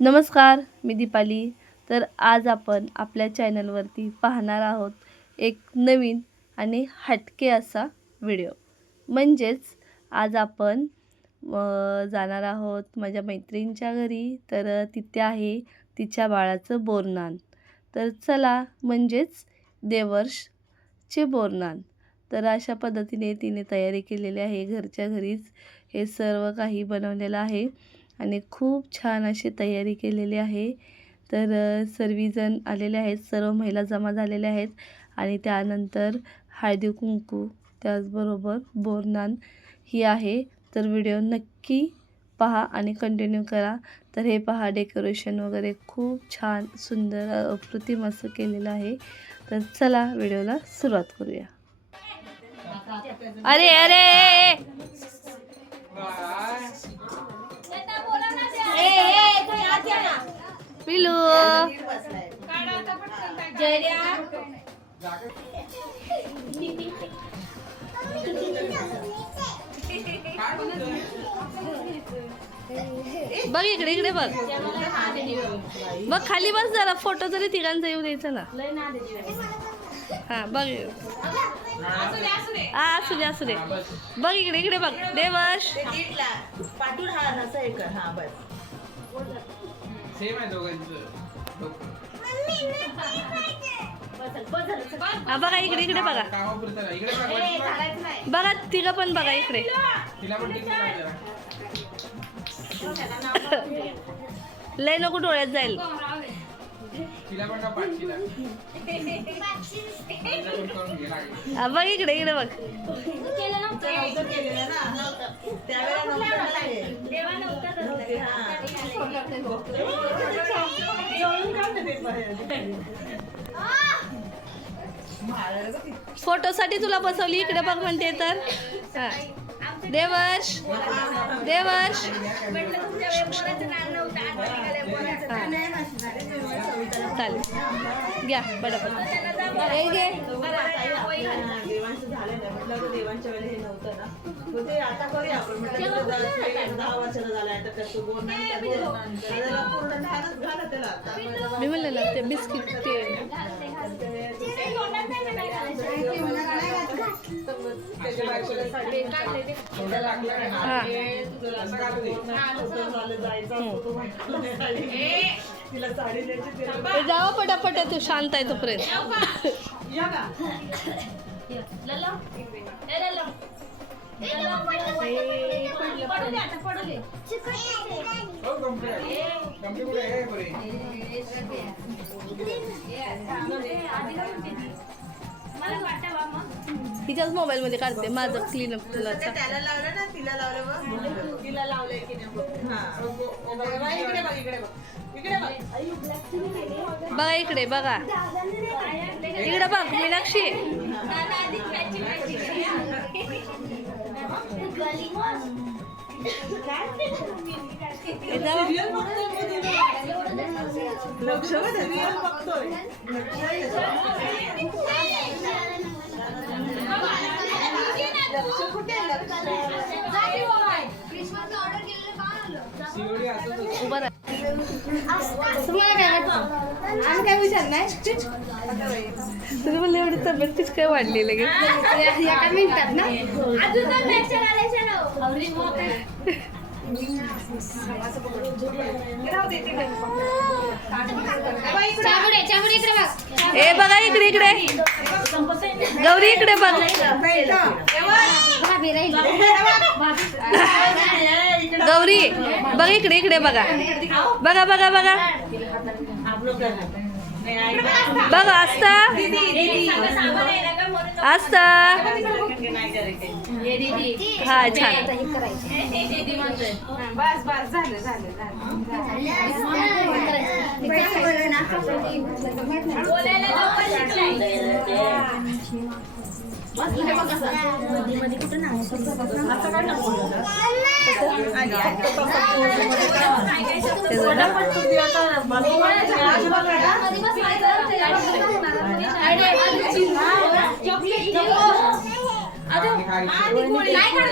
नमस्कार, मी दीपाली. तर आज आपण आपल्या चॅनलवरती पाहणार आहोत एक नवीन आणि हटके असा व्हिडिओ. म्हणजेच आज आपण जाणार आहोत माझ्या मैत्रिणीच्या घरी. तर तिथे आहे तिच्या बाळाचं बोरनान. तर चला, म्हणजेच देवर्षचे बोरनान. तर अशा पद्धतीने तिने तयारी केलेली आहे. घरच्या घरीच हे सर्व काही बनवलेलं आहे आणि खूप छान अशी तयारी केलेली आहे. तर सर्वजण आलेले आहेत, सर्व महिला जमा झालेल्या आहेत आणि त्यानंतर हळदी कुंकू, त्याचबरोबर बोरनान ही आहे. तर व्हिडिओ नक्की पहा आणि कंटिन्यू करा. तर हे पहा, डेकोरेशन वगैरे खूप छान सुंदर अप्रतिम असं केलेलं आहे. तर चला व्हिडिओला सुरुवात करूया. अरे अरे पिलू बघ इकडे इकडे बघ बघ खाली बस जरा, फोटो तरी तिघांचा येऊ द्यायचा ना. हा बघ, असू दे असू दे. बघ इकडे इकडे बघ. देवर्ष बघा इकडे इकडे बघा. बघा तिघं पण बघा इकडे. लय नको डोळ्यात जाईल. बघ इकडे इकडे बघ. फोटो साठी तुला बसवली, इकडे बघ म्हणते. तर देवर्ष देवर्ष चालेल, घ्या पटापट. देवांच्या वेळेला हे नव्हतं ना, ते आता करूया आपण. म्हटलं 10 वर्षाचा झालाय तर कसं बोलणार पूर्ण घाला त्याला. मी म्हणलं ना ते बिस्किट ते जावा पटापट. तू शांत आहे तोपर्यंत. तिच्याच मोबाईल मध्ये काढते. माझं क्लीनअप तुला त्याला लावलं ना, तिला लावलं, तिला लावलंय की नाही. इकडे बघ, इकडे बघ, इकडे बघ. बघा इकडे बघा, इकडे बघ मीनाक्षी. उभा राहा. काय विचार नाही तुझी म्हणलं एवढी तब्येत तीच काय वाढली लगेच. एका मिनिटात ना. ए बघा इकडे इकडे. गौरी इकडे बघ. गौरी बघ इकडे इकडे बघा. बघा बघा बघा बघ. आस्था आस्था. हा छान. बस बस झालं झालं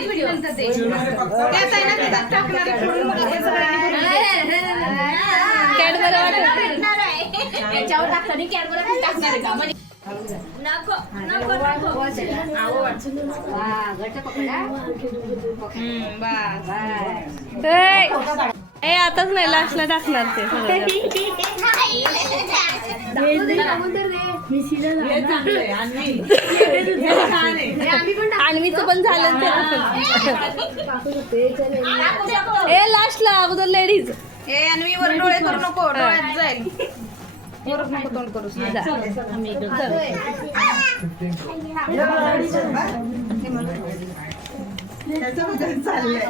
व्हिडिओ याच्यावर टाकताना कॅडबरी टाकणार आहे का म्हणजे ए आताच नाही लास्टला टाकणार ते सगळं. हे चांगलं आहे, अन्वी. हे छान आहे. आणवीचं पण झालं ते. ए लास्टला अगोदर लेडीज. ए अन्वी वर डोळे करू नको डोळ्यात जाईल वर नको तोंड करू त्याचं बघत चाललंय.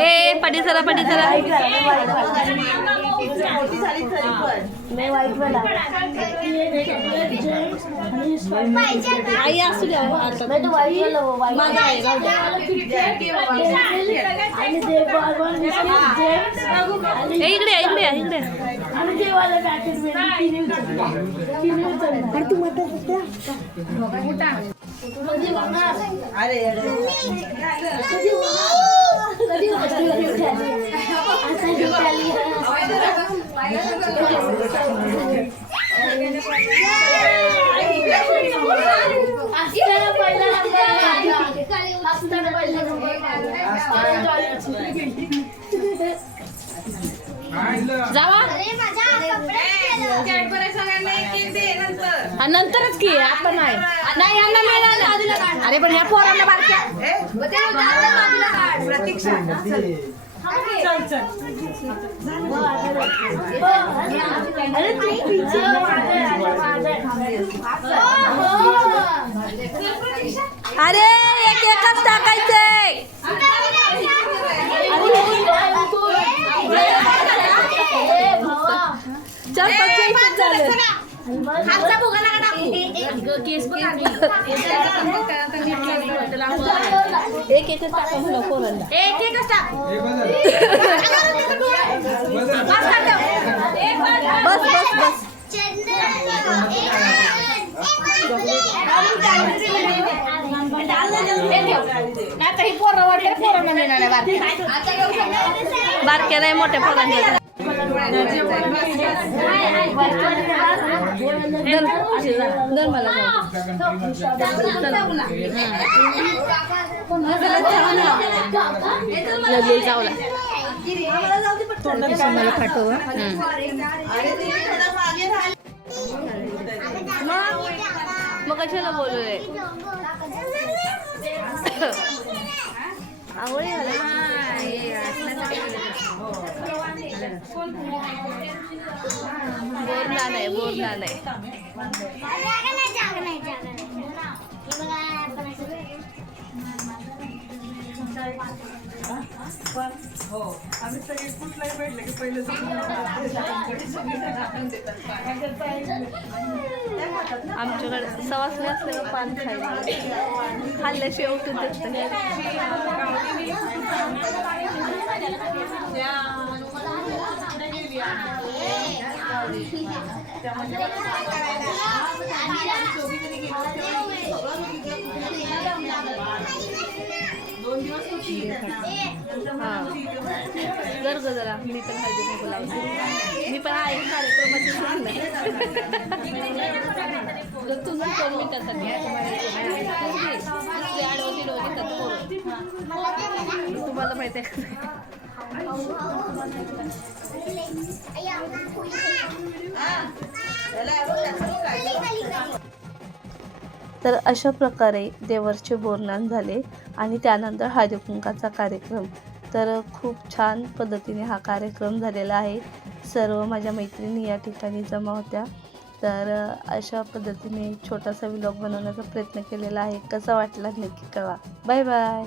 ए पडीचरा पडीचरा. मोठी झाली तरी पण. आई असू द्या आता. माझा आहे, राहू द्या. ए, इकडे इकडे इकडे. अरे नंतरच की आता नाही नाही यांना मिळालं आधीला काढ. अरे पण ह्या पोरांना बारक्या प्रतीक्षा चल चल. अरे एक एकच टाकायचंय. चल पटकन झालं. एक एकच टाका म्हणा पोरांना. बस बस बस. बारक्या नाही मोठ्या पोरांना. दर मला मला पाठव. मग कशाला बोलवलंय. आवड बोरला नाही बोरला नाही. हो आम्ही सगळे कुठलाही भेटले की पहिलं आमच्याकडे सवासणी असल्यावर पान खायचं. खाल्ल्याशिवाय उठून देत नाही. जर ग जरा मी पण हळदी कुंकू लावते. मी पण आहे कार्यक्रमाची तुम्ही 2 मिनिटासाठी तुम्हाला माहिती आहे. तर अशा प्रकारे देवरचे बोरनान झाले आणि त्यानंतर हळदी कुंकाचा कार्यक्रम. तर खूप छान पद्धतीने हा कार्यक्रम झालेला आहे. सर्व माझ्या मैत्रिणी या ठिकाणी जमा होत्या. तर अशा पद्धतीने छोटासा व्लॉग बनवण्याचा प्रयत्न केलेला आहे. कसा वाटला नक्की कळवा. Bye bye.